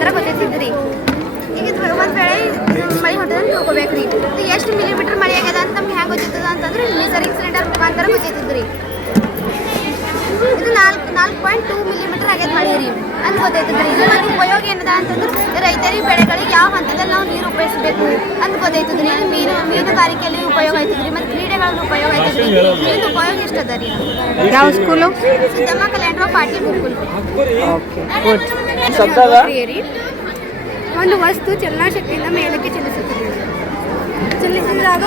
ಮುಖಾಂತರ ಗೊತ್ತೈತಿದ್ರಿ. ಈಗ ಒಂದು ವೇಳೆ ಮಳೆ ಹೊಂಟದಂತ ತಿಳ್ಕೊಬೇಕ್ರಿ. ಇದು ಎಷ್ಟು ಮಿಲಿಮೀಟರ್ ಮಳೆ ಆಗ್ಯದ ಅಂತ ನಮ್ಗೆ ಹೆಂಗೆ ಗೊತ್ತಿರ್ತದ ಅಂತಂದ್ರೆ ಮೆಜರಿಂಗ್ ಸಿಲಿಂಡರ್ ಮುಖಾಂತರ ಗೊತ್ತೈತಿದ್ರಿ. ಇದು 4.2 ಮಿಲಿಮೀಟರ್ ಆಗ್ಯದ ಮಳೆ ರೀ ಅಂತ ಗೊತ್ತೈತದ್ರಿ. ಇದು ಮತ್ತು ಉಪಯೋಗ ಏನದ ಅಂತಂದ್ರೆ ರೈತರಿಗೆ ಬೆಳೆಗಳಿಗೆ ಯಾವ ಹಂತದಲ್ಲಿ ನಾವು ನೀರು ಉಪಯೋಗಿಸಬೇಕು ಅಂತ ಗೊತ್ತೈತದ್ರಿ. ಇದು ಮೀನುಗಾರಿಕೆಯಲ್ಲಿ ಉಪಯೋಗ ಆಯ್ತದ್ರಿ ಮತ್ತು ಕ್ರೀಡೆಗಳಲ್ಲಿ ಉಪಯೋಗ ಆಯ್ತದ್ರಿ. ಇದು ಉಪಯೋಗ ಇಷ್ಟದ ರೀ. ಯಾವ ಸ್ಕೂಲು? ಸಿದ್ದಮ್ಮ ಕಲ್ಯಾಣ ಪಾರ್ಟಿ ಗುರುಕುಲ್. ಒಂದು ವಸ್ತು ಚಲನಶಕ್ತಿಯಿಂದ ಮೇಲಕ್ಕೆ ಚಲಿಸುತ್ತದೆ. ಚಲಿಸಿದಾಗ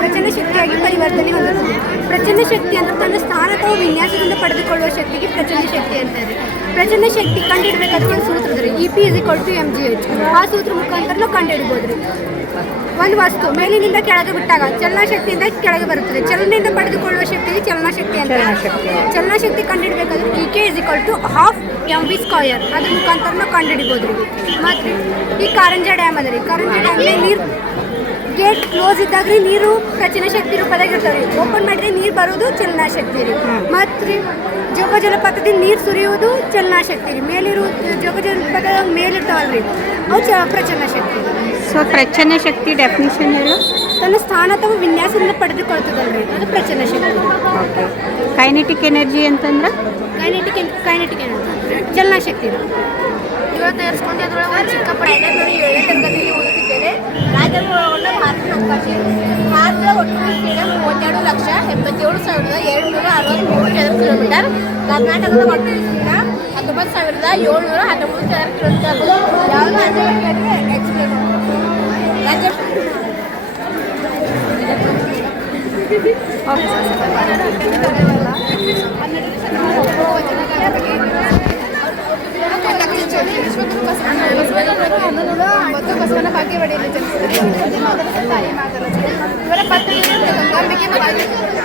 ಪ್ರಚಂಡ ಶಕ್ತಿಯಾಗಿ ಪರಿವರ್ತನೆ ಹೊಂದುತ್ತದೆ. ಪ್ರಚಂಡ ಶಕ್ತಿ ಅಂದರೆ ತನ್ನ ಸ್ಥಾನ ಅಥವಾ ವಿನ್ಯಾಸದಿಂದ ಪಡೆದುಕೊಳ್ಳುವ ಶಕ್ತಿಗೆ ಪ್ರಚಂಡ ಶಕ್ತಿ ಅಂತಾರೆ. ಪ್ರಚಂಡ ಶಕ್ತಿ ಕಂಡುಹಿಡಬೇಕಾದ್ರೆ ಒಂದು ಸೂತ್ರ ಇದೆ, EP = mgh. ಆ ಸೂತ್ರ ಮುಖಾಂತರ ನಾವು ಕಂಡುಹಿಡ್ಬೋದು ರೀ. ಒಂದು ವಸ್ತು ಮೇಲಿನಿಂದ ಕೆಳಗೆ ಬಿಟ್ಟಾಗ ಚಲನಶಕ್ತಿಯಿಂದ ಕೆಳಗೆ ಬರುತ್ತದೆ. ಚಲನೆಯಿಂದ ಪಡೆದುಕೊಳ್ಳುವ ಶಕ್ತಿಗೆ ಚಲನಶಕ್ತಿ ಅಂತ. ಚಲನಶಕ್ತಿ ಕಂಡುಹಿಡಬೇಕಾದ್ರೆ EK = 12mv². ಅದ್ರ ಮುಖಾಂತರ ನಾವು ಕಂಡುಹಿಡ್ಬೋದು ರೀ. ಮತ್ತು ಈ ಕಾರಂಜಾ ಡ್ಯಾಮ್ ಅದ ರೀ. ಕಾರಂಜಾ ಡ್ಯಾಮ್ನಲ್ಲಿ ನೀರು ಗೇಟ್ ಕ್ಲೋಸ್ ಇದ್ದಾಗ ರೀ ನೀರು ಪ್ರಚನ ಶಕ್ತಿ ರೂಪದಾಗ ಇರ್ತಾವೆ ರೀ. ಓಪನ್ ಮಾಡಿದ್ರೆ ನೀರು ಬರೋದು ಚಲನಶಕ್ತಿ ರೀ. ಮತ್ತು ರೀ ಜೋಗ ಜಲಪಾತದಿಂದ ನೀರು ಸುರಿಯುವುದು ಚಲನಶಕ್ತಿ ರೀ. ಮೇಲಿರೋ ಜೋಗ ಜಲಪಾತ ಮೇಲಿರ್ತಾವಲ್ಲ ರೀ ಅವು ಪ್ರಚನ ಶಕ್ತಿ. ಸೊ ಪ್ರಚನ ಶಕ್ತಿ ಡೆಫಿನಿಷನ್ ಹೇಳು. ತನ್ನ ಸ್ಥಾನ ಅಥವಾ ವಿನ್ಯಾಸದಿಂದ ಪಡೆದುಕೊಳ್ತದಲ್ರಿ ಅದು ಪ್ರಚನ ಶಕ್ತಿ. ಓಕೆ. ಕೈನೆಟಿಕ್ ಎನರ್ಜಿ ಅಂತಂದ್ರೆ ಕೈನೆಟಿಕ್ ಎನರ್ಜಿ ಚಲನಶಕ್ತಿ. ಇವತ್ತು ತಯಾರಿಸ್ಕೊಂಡು ಅದರೊಳಗೆ ಒಂದು ಚಿಕ್ಕ ಪಡೆದ ನೋಡಿ 7ನೇ ತರಗತಿಯಲ್ಲಿ ಓದುತ್ತಿದ್ದೇನೆ. ರಾಜ್ಯದ ಒಳಗೊಂಡ ಭಾರತ ನೌಕಾಶಿ ಭಾರತದ ಒಟ್ಟು ವಿಸ್ತೀರ್ಣ 32,77,263 ಚದರ ಕಿಲೋಮೀಟರ್. ಕರ್ನಾಟಕದ ಒಟ್ಟು ವಿಸ್ತೀರ್ಣ 19,713 ಚದರ ಕಿಲೋಮೀಟರ್. ಯಾವುದು ಅಂತ ಎಕ್ಸ್ಪ್ಲೇನ್ ರಾಜ್ಯ ಬಸವನ ಭಾಗ್ಯವಾಡಿಯಲ್ಲಿ ಜನಿಸಿದರು. ಇವರ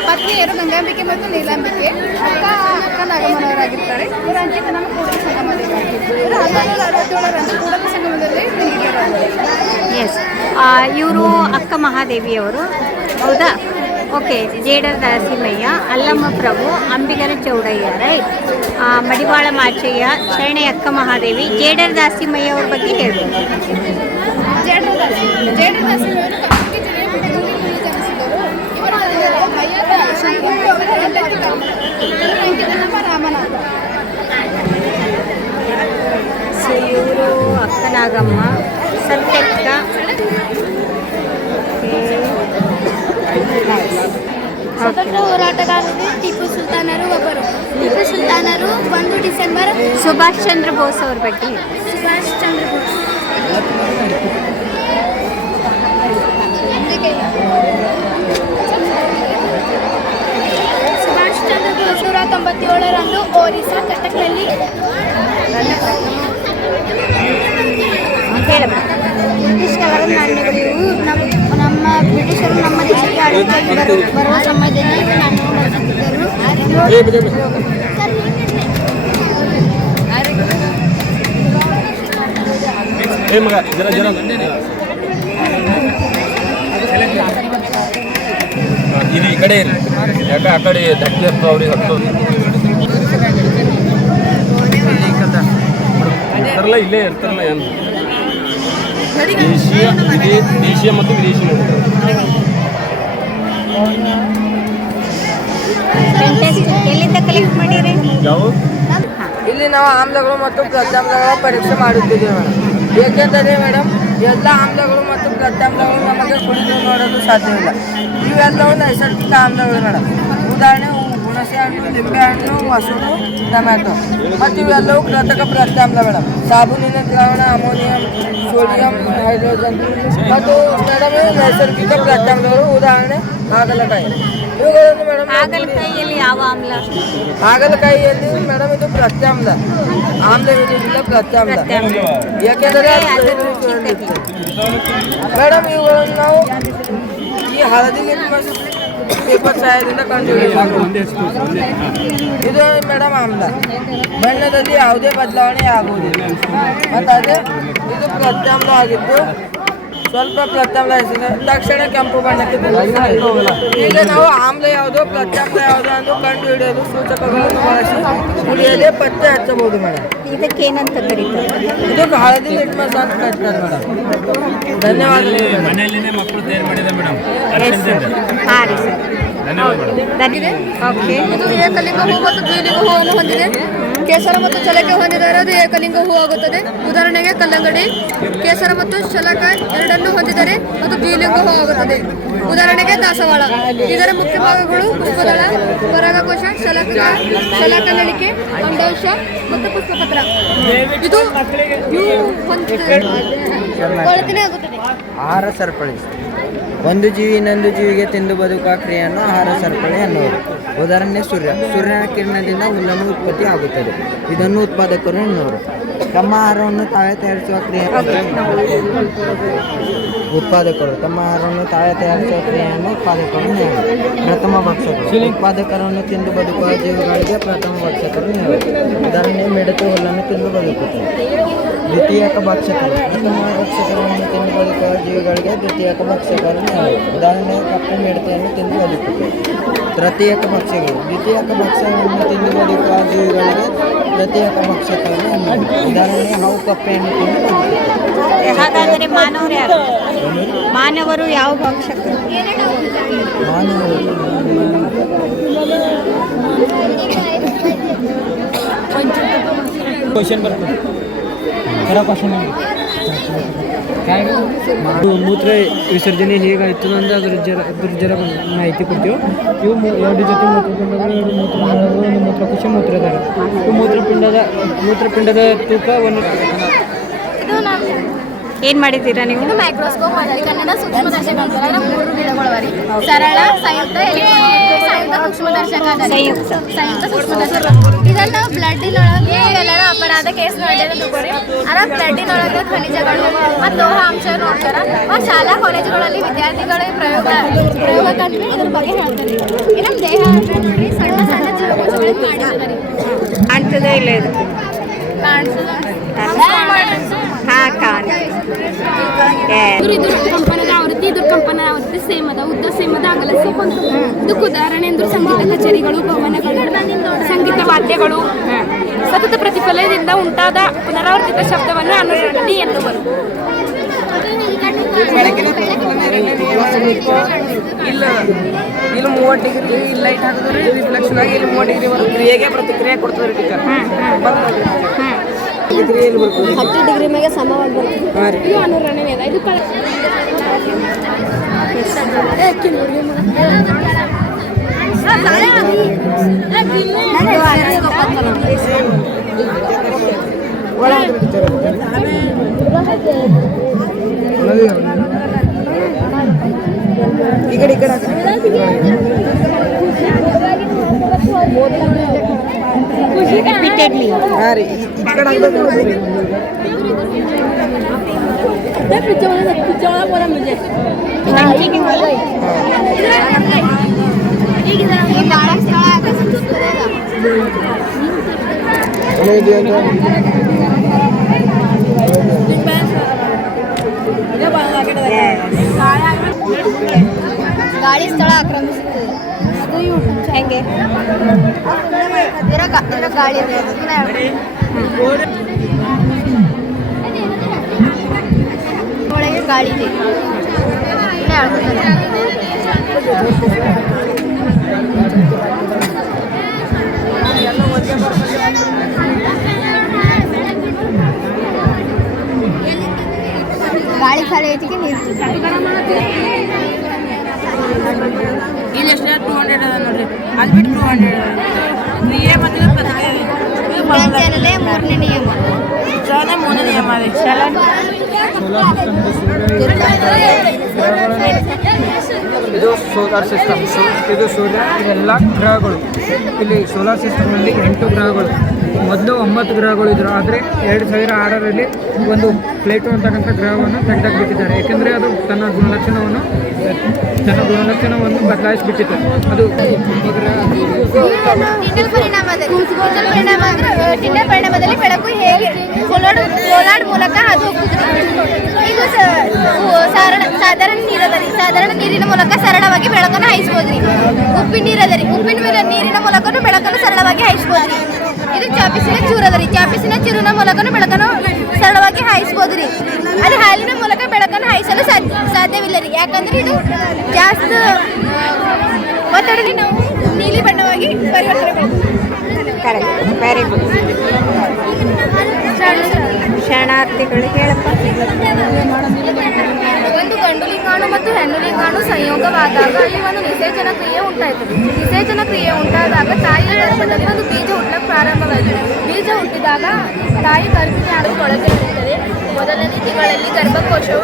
ಪತ್ನಿಯರು ಗಂಗಾಂಬಿಕೆ ಮತ್ತು ನೀಲಾಂಬಿಕೆ. ಅಕ್ಕ ನಾಗಮ್ಮನವರಾಗಿರ್ತಾರೆ. ಇವರ ಅಂಕಿತ ನಮ್ಮ ಕೂಡಲ ಸಂಗಮ ದೇವ. ಇವರು 1967ರಂದು ಕೂಡಲ ಸಂಗಮದಲ್ಲಿ ಎಸ್. ಇವರು ಅಕ್ಕ ಮಹಾದೇವಿಯವರು ಹೌದಾ? ಓಕೆ. ಜೇಡರ ದಾಸಿಮಯ್ಯ, ಅಲ್ಲಮ್ಮ ಪ್ರಭು, ಅಂಬಿಗರ ಚೌಡಯ್ಯ, ರೈಟ್. ಮಡಿವಾಳ ಮಾಚಯ್ಯ, ಶರಣೆ ಅಕ್ಕ ಮಹಾದೇವಿ, ಜೇಡರ ದಾಸಿಮಯ್ಯ ಅವ್ರ ಬಗ್ಗೆ ಹೇಳ್ಬೋದು. ಜೇಡರ ದಾಸಿಮಯ್ಯವರು ಕಲಬುರಗಿ ಜಿಲ್ಲೆಯ ಬಿಜನೂರಿನಲ್ಲಿ ಜನಿಸಿದರು. ಇವರ ರಾಮನಾಥ. ಸೊ ಇವರು ಅಕ್ಕ ನಾಗಮ್ಮ, ಸತ್ಯಕ್ಕ. ಸ್ವತಂತ್ರ ಹೋರಾಟಗಾರರು ಟಿಪ್ಪು ಸುಲ್ತಾನರು ಒಬ್ಬರು. ಟಿಪ್ಪು ಸುಲ್ತಾನರು 1 ಡಿಸೆಂಬರ್. ಸುಭಾಷ್ ಚಂದ್ರ ಬೋಸ್ ಅವ್ರ ಬಗ್ಗೆ. ಸುಭಾಷ್ ಚಂದ್ರ ಬೋಸ್ ಸುಭಾಷ್ ಚಂದ್ರ ಬೋಸ್ 1997ರಂದು ಒರಿಸ್ಸಾ ಕಟಕ್ನಲ್ಲಿ ಬ್ರಿಟಿಷ್ ಕಲರ್ ನಾಣ್ಯಗಳು. ಇವು ನಮ್ಮ ಬ್ರಿಟಿಷರು ನಮ್ಮ ದೇಶಕ್ಕೆ ಆಡಳಿತಕ್ಕೆ ಬರುವ ಸಮಯದಲ್ಲಿ ನಾಣ್ಯಗಳು ಬಳಸುತ್ತಿದ್ದರು. ಇದು ಈ ಕಡೆ ಇರಲಿ, ಯಾಕೆ ಆ ಕಡೆ ಧಕ್ಕೆ ಇರ್ತಾವ ಅವ್ರಿಗೆ ಹತ್ತೋದು ಇರ್ತಾರಲ್ಲ, ಇಲ್ಲೇ ಇರ್ತಾರಲ್ಲ. ಏನು ದೇಶೀಯ ಮತ್ತು ವಿದೇಶಿ ಎಲ್ಲಿಂದ ಕಲೆಕ್ಟ್ ಮಾಡಿರಿ? ಯಾವ ಇಲ್ಲಿ ನಾವು ಆಮ್ಲಗಳು ಮತ್ತು ಪ್ರತ್ಯಾಮ್ಲಗಳ ಪರೀಕ್ಷೆ ಮಾಡುತ್ತಿದ್ದೇವೆ ಮೇಡಮ್. ಏಕೆಂದರೆ ಮೇಡಮ್ ಎಲ್ಲ ಆಮ್ಲಗಳು ಮತ್ತು ಪ್ರತ್ಯಾಮ್ಲಗಳು ನಮಗೆ ಕುಡಿದು ನೋಡಲು ಸಾಧ್ಯವಿಲ್ಲ. ಇವೆಲ್ಲವೂ ನೈಸರ್ಗಿಕ ಆಮ್ಲಗಳು ಮೇಡಮ್. ಉದಾಹರಣೆ ಹುಣಸೆ ಹಣ್ಣು, ಲಿಂಬೆ ಹಣ್ಣು, ಮೊಸರು, ಟೊಮ್ಯಾಟೊ. ಮತ್ತು ಇವೆಲ್ಲವೂ ಕೃತಕ ಪ್ರತ್ಯಾಮ್ಲ ಮೇಡಮ್. ಸಾಬೂನಿನ ದ್ರಾವಣ, ಅಮೋನಿಯಂ, ಸೋಡಿಯಂ ಹೈಡ್ರೋಜನ್. ಮತ್ತು ಮೇಡಮ್ ನೈಸರ್ಗಿಕ ಪ್ರತ್ಯಾಮ್ಲಗಳು ಉದಾಹರಣೆ ಹಾಗಲಕಾಯಿ. ಇವುಗಳನ್ನು ಮೇಡಮ್ ಹಾಗಲಕಾಯಿಯಲ್ಲಿ ಯಾವ ಆಮ್ಲ? ಹಾಗಲಕಾಯಿಯಲ್ಲಿ ಮೇಡಮ್ ಇದು ಪ್ರತ್ಯಾಮ್ಲ. ಆಮ್ಲವಿರುವುದಿಲ್ಲ, ಪ್ರತ್ಯಾಮ್ಲ. ಯಾಕೆಂದರೆ ಮೇಡಮ್ ಇವುಗಳನ್ನು ನಾವು ಈ ಹಳದಿ ಪೇಪರ್ ಸಹಾಯದಿಂದ ಕಂಡುಹಿಡಿಯಬೇಕು. ಇದು ಮೇಡಮ್ ಆಮ್ಲ. ಬಣ್ಣದಲ್ಲಿ ಯಾವುದೇ ಬದಲಾವಣೆ ಆಗುವುದಿಲ್ಲ. ಮತ್ತು ಅದೇ ಇದು ಪ್ರತ್ಯಾಮ್ಲ ಆಗಿದ್ದು ಸ್ವಲ್ಪ ಪ್ರತ್ಯಾಮ್ಲ ಹೆಸರು ತಕ್ಷಣ ಕೆಂಪು ಬಣ್ಣಕ್ಕೆ ಈಗ ನಾವು ಆಮ್ಲ ಯಾವುದು ಪ್ರತ್ಯಾಮ್ಲ ಯಾವುದು ಎಂದು ಕಂಡುಹಿಡಿಯಲು ಸೂಚಕಗಳನ್ನು ಬಳಸಿ ಕುಡಿಯದೆ ಪತ್ತೆ ಹಚ್ಚಬಹುದು ಮೇಡಮ್. ಇದಕ್ಕೇನಂತ ಕರೀತಾರೆ? ಇದಕ್ಕೆ ಹಳದಿ ಲಿಟ್ಮಸ್ ಅಂತ ಕರೀತಾರೆ ಮೇಡಮ್. ಧನ್ಯವಾದಗಳು. ಮನೆಯಲ್ಲಿನೇ ಮಕ್ಕಳು ತಯಾರು ಮಾಡಿದ ಮೇಡಮ್. ಹಾಂ ರೀ ಸರ್. ಧನ್ಯವಾದ ಮೇಡಮ್. ಓಕೆ. ಇದು ಏಕಲಿಂಗ ಹೂ ಮತ್ತು ದ್ವಿಲಿಂಗ ಹೂವನ್ನು ಹೊಂದಿದೆ. ಕೇಸರ ಮತ್ತು ಶಲಕೆ ಹೊಂದಿದರೆ ಅದು ಏಕಲಿಂಗ ಹೂ ಆಗುತ್ತದೆ. ಉದಾಹರಣೆಗೆ ಕಲ್ಲಂಗಡಿ ಕೇಸರ ಮತ್ತು ಶಲಕ ಎರಡನ್ನು ಹೊಂದಿದರೆ ಅದು ದ್ವಿಲಿಂಗ ಹೂ ಆಗುತ್ತದೆ. ಉದಾಹರಣೆಗೆ ದಾಸವಾಳ. ಇದರ ಮುಖ್ಯ ಭಾಗಗಳು ಪುಷ್ಪದಳ, ಪರಾಗಕೋಶ, ಶಲಕನಳಿಕೆ, ಅಂಡಾಂಶ ಮತ್ತು ಪುಷ್ಪಪತ್ರ. ಇದು ಕೊಳತಿನೇ ಆಗುತ್ತದೆ. ಆಹಾರ ಸರಪಳಿ. ಒಂದು ಜೀವಿ ಇನ್ನೊಂದು ಜೀವಿಗೆ ತಿಂದು ಬದುಕುವ ಕ್ರಿಯೆಯನ್ನು ಆಹಾರ ಸರಪಳಿ ಎನ್ನುವರು. ಉದಾಹರಣೆ ಸೂರ್ಯನ ಕಿರಣದಿಂದ ಹುಲ್ಲನ್ನು ಉತ್ಪತ್ತಿ ಆಗುತ್ತದೆ. ಇದನ್ನು ಉತ್ಪಾದಕರು ಎನ್ನುವರು. ತಮ್ಮ ಆಹಾರವನ್ನು ತಾವೇ ತಯಾರಿಸುವ ಕ್ರಿಯೆಯನ್ನು ಉತ್ಪಾದಕರು ಎನ್ನುವರು. ಪ್ರಥಮ ಭಕ್ಷಕರು. ಉತ್ಪಾದಕರನ್ನು ತಿಂದು ಬದುಕುವ ಜೀವಿಗಳಿಗೆ ಪ್ರಥಮ ಭಕ್ಷಕರು ಎನ್ನುವರು. ಉದಾಹರಣೆ ಮಿಡತೆ ಹುಲ್ಲನ್ನು ತಿಂದು ಬದುಕುತ್ತದೆ. ದ್ವಿತೀಯಕ ಭಕ್ಷಕರು. ಪ್ರಥಮ ಭಕ್ಷಕರನ್ನು ತಿಂದು ಬದುಕುವ ಜೀವಿಗಳಿಗೆ ದ್ವಿತೀಯಕ ಭಕ್ಷಕರು ಎನ್ನುವರು. ಉದಾಹರಣೆ ಕಪ್ಪೆ ಮಿಡತೆಯನ್ನು ತಿಂದು ಬದುಕುತ್ತದೆ. ತೃತೀಯಕ ಭಕ್ಷಕರು. ದ್ವಿತೀಯಕ ಭಕ್ಷಕವನ್ನು ತಿಂದು ಬದುಕುವ ಜೀವಿಗಳಿಗೆ ತೃತೀಯಕ ಭಕ್ಷಕರು ಎನ್ನುವರು. ಉದಾಹರಣೆ ಹಾವು ಕಪ್ಪೆಯನ್ನು ತಿಂದು ಬದುಕುತ್ತದೆ. ಹಾಗಾದರೆ ಮಾನವರು ಯಾವ ಭಕ್ಷಕರು? ಕ್ವಶನ್ ಬರ್ತದೆ. ಮೂತ್ರ ವಿಸರ್ಜನೆ ಹೇಗಾಯ್ತು ಅಂದ್ರೆ ಅದ್ರ ಜರ ಮಾಹಿತಿ ಕೊಡ್ತೀವಿ. ಇವು ಎರಡು ಜೊತೆ ಮೂತ್ರಪಿಂಡಗಳು, ಎರಡು ಮೂತ್ರಪಿಂಡಗಳು, ಒಂದು ಮೂತ್ರಕೋಶ, ಮೂತ್ರಧಾರ. ಇವು ಮೂತ್ರಪಿಂಡದ ತೂಕ ಒಂದು. ಏನು ಮಾಡಿದ್ದೀರಾ ನೀವು? ಮೈಕ್ರೋಸ್ಕೋಪ್ ಮಾಡಿ ಕನ್ನಡ ಸೂಕ್ಷ್ಮದರ್ಶಕ ಅಂತಾರೆ. 3 ಗಿಡಗಳು ಬರೀ ಸರಳ, ಸಂಯುಕ್ತ, ಸೂಕ್ಷ್ಮದರ್ಶಕ. ಸಂಯುಕ್ತ ಸೂಕ್ಷ್ಮದರ್ಶಕ ಇದನ್ನು ಬ್ಲಡ್ಡಿನೊಳಗೆ ಎಲ್ಲರ ಅಪರಾಧ ಕೇಸ್ ತಗೋರಿ. ಅದರ ಬ್ಲಡ್ಡಿನೊಳಗೆ ಖನಿಜಗಳು ಮತ್ತು ಲೋಹ ಅಂಶ ನೋಡ್ತಾರೆ. ಮತ್ತು ಶಾಲಾ ಕಾಲೇಜುಗಳಲ್ಲಿ ವಿದ್ಯಾರ್ಥಿಗಳು ಪ್ರಯೋಗ ಕಂಡು ಇದ್ರ ಬಗ್ಗೆ ಹೇಳ್ತಾರೆ. ನಮ್ಮ ದೇಹ ಅಂದ್ರೆ ನೋಡ್ರಿ ಸಣ್ಣ ಸಣ್ಣ ಜೀವಕೋಶಗಳಿಗೆ ಮಾಡಿದ್ದಾರೆ. ಕಾಣ್ತದೆ ಇಲ್ಲ ಇದು? ಹಾಂ ಇದು ಕಂಪನದ ಆವೃತ್ತಿ, ಇದು ಕಂಪನದ ಆವೃತ್ತಿ ಸೇಮ್ ಅದ, ಉದ್ದ ಸೇಮ್ ಅದ, ಅಗಲ ಸೇಮ್ ಅಂತ. ಇದಕ್ಕೆ ಉದಾಹರಣೆ ಅಂದ್ರೆ ಸಂಗೀತ ಕಚೇರಿಗಳು, ಭವನಗಳು, ಸಂಗೀತ ವಾದ್ಯಗಳು. ಸತತ ಪ್ರತಿಫಲದಿಂದ ಉಂಟಾದ ಪುನರಾವರ್ತಿತ ಶಬ್ದವನ್ನು ಅನುರಣನಿ ಎನ್ನುವರು. ಇಲ್ಲಿ 30 ಡಿಗ್ರಿ ಲೈಟ್ ಹಾಕಿದ್ರೆ ರಿಫ್ಲೆಕ್ಷನ್ ಆಗಿ ಇಲ್ಲಿ 30 ಡಿಗ್ರಿ ಬರುತ್ತೆ. ಕ್ರಿಯೆಗೆ ಪ್ರತಿಕ್ರಿಯೆ ಕೊಡ್ತದೆ ಟೀಚರ್. 10 ಡಿಗ್ರಿ ಮೇಲೆ ಸಮವಾಗಿ ಬರುತ್ತೆ. ಇದು ಅನುರಣನೆ ಅದ. ಇದು ಈ ಕಡೆ ರಿಪೀಟೆಡ್ಲಿ. ಹಾಂ ರೀ, ಈ ಕಡೆ ಗಾಳಿ ಸ್ಥಳ ಆಕ್ರಮಿಸುತ್ತದೆ. ಅದು ಹೇಗೆ? ಗಾಳಿ ಒಳಗೆ ಗಾಳಿ ಇದೆ. ಗಾಳಿ ಖಾಲಿ ಐತಿಗೆ ನೀರು ಇಲ್ಲಿ ಎಷ್ಟು 200 ಅದ ನೋಡ್ರಿ. ಅಲ್ಲಿ ಬಿಟ್ಟು 200 ಕ್ರಿಯೆ ಮತ್ತು ಚಲನೆ 3ನೇ ನಿಯಮ. ಚಲನೆ 3ನೇ ನಿಯಮ ರೀ. ಇದು ಸೋಲಾರ್ ಸಿಸ್ಟಮ್. ಇದು ಸೂರ್ಯ, ಇವೆಲ್ಲ ಗ್ರಹಗಳು. ಇಲ್ಲಿ ಸೋಲಾರ್ ಸಿಸ್ಟಮ್ನಲ್ಲಿ 8 ಗ್ರಹಗಳು. ಮೊದಲು 9 ಗ್ರಹಗಳು ಇದ್ರು. ಆದರೆ 2006ರಲ್ಲಿ ಒಂದು ಪ್ಲೇಟೋ ಅಂತಕ್ಕಂಥ ಗ್ರಹವನ್ನು ತೆಗೆದಾಕ್ಬಿಟ್ಟಿದ್ದಾರೆ. ಏಕೆಂದರೆ ಅದು ತನ್ನ ಗುಣಲಕ್ಷಣವನ್ನು ಬದಲಾಯಿಸಿಬಿಟ್ಟಿತ್ತು. ಅದು ಪರಿಣಾಮದಲ್ಲಿ ಬೆಳಕು ಹೇಗೆ ಸೋಲಾರ್ ಮೂಲಕ ಅದು ಹೋಗುತ್ತದೆ. ಇದು ಸಾಧಾರಣ ನೀರದರಿ. ಸಾಧಾರಣ ನೀರಿನ ಮೂಲಕ ಸರಳವಾಗಿ ಬೆಳಕನ್ನು ಹಾಯಿಸಬಹುದ್ರಿ. ಉಪ್ಪಿನ ನೀರದರಿ. ಉಪ್ಪಿನ ನೀರಿನ ಮೂಲಕ ಬೆಳಕನ್ನು ಸರಳವಾಗಿ ಹಾಯಿಸಬಹುದ್ರಿ. ಇದು ಚಾಪಿಸಿನ ಚೂರು ಅದ ರೀ. ಚಾಪಿಸಿನ ಚೂರಿನ ಮೂಲಕನೂ ಬೆಳಕನ್ನು ಸರಳವಾಗಿ ಹಾಯಿಸ್ಬೋದು ರೀ. ಅದು ಹಾಲಿನ ಮೂಲಕ ಬೆಳಕನ್ನು ಹಾಯಿಸಲು ಸಾಧ್ಯವಿಲ್ಲ ರೀ. ಯಾಕಂದ್ರೆ ಇದು ಜಾಸ್ತಿ ಒತ್ತಡದಲ್ಲಿ ನಾವು ನೀಲಿ ಬಣ್ಣವಾಗಿ ಪರಿವರ್ತನೆ ಮಾಡ್ತೀವಿ. Correct, very good. ಶರಣಾರ್ಥಿಗಳು ಹೇಳಪ್ಪ. ಒಂದು ಗಂಡು ಲಿಂಗಾಣು ಮತ್ತು ಹೆಣ್ಣು ಲಿಂಗಾಣು ಸಂಯೋಗವಾದಾಗ ಅಲ್ಲಿ ಒಂದು ನಿಷೇಚನ ಕ್ರಿಯೆ ಉಂಟಾಯಿತು. ನಿಷೇಚನ ಕ್ರಿಯೆ ಉಂಟಾದಾಗ ತಾಯಿಯ ಗರ್ಭದಲ್ಲಿ ಒಂದು ಬೀಜ ಹುಟ್ಟಕ್ಕೆ ಪ್ರಾರಂಭವಾಗಿದೆ. ಬೀಜ ಹುಟ್ಟಿದಾಗ ತಾಯಿ ಗರ್ಭಿಣಿ ಆಡಲು ಒಳಗೆ ಇರುತ್ತದೆ. ಮೊದಲನೇ ತಿಂಗಳಲ್ಲಿ ಗರ್ಭಕೋಶವು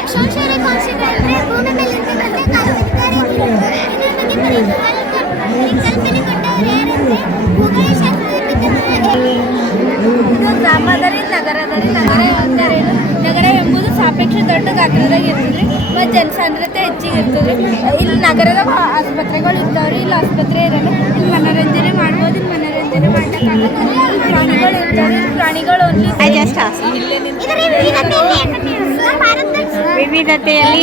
ಅಕ್ಷಾಂಶರ ಕೋಶಗಳಂದ್ರೆ ಭೂಮಿ ಮೇಲಿಂದ ಬಂದ ಕಾಲ್ಪನಿಕ ಕಲ್ಪನೆ ಕೊಟ್ಟವರು ಯಾರಂದ್ರೆ ಇದು ಗ್ರಾಮದಲ್ಲಿ ನಗರದಲ್ಲಿ ನಗರ ಎಂದರೇನು? ನಗರ ಎಂಬುದು ಸಾಪೇಕ್ಷ ದೊಡ್ಡ ಗಾತ್ರದಾಗ ಇರ್ತದೆ ಮತ್ತು ಜನಸಾಂದ್ರತೆ ಹೆಚ್ಚಿಗೆ ಇರ್ತದೆ. ಇಲ್ಲಿ ನಗರದ ಆಸ್ಪತ್ರೆಗಳು ಇರ್ತಾವ್ರಿ, ಇಲ್ಲಿ ಆಸ್ಪತ್ರೆ ಇರಲ್ಲ. ಇಲ್ಲಿ ಮನೋರಂಜನೆ ಮಾಡ್ಬೋದು, ಇಲ್ಲಿ ಮನೋರಂಜನೆ ಮಾಡೋಕ್ಕಾಗಲ್ಲ. ಪ್ರಾಣಿಗಳು ಇರ್ತಾರೆ, ಪ್ರಾಣಿಗಳು ಓನ್ಲಿ ವಿವಿಧತೆಯಲ್ಲಿ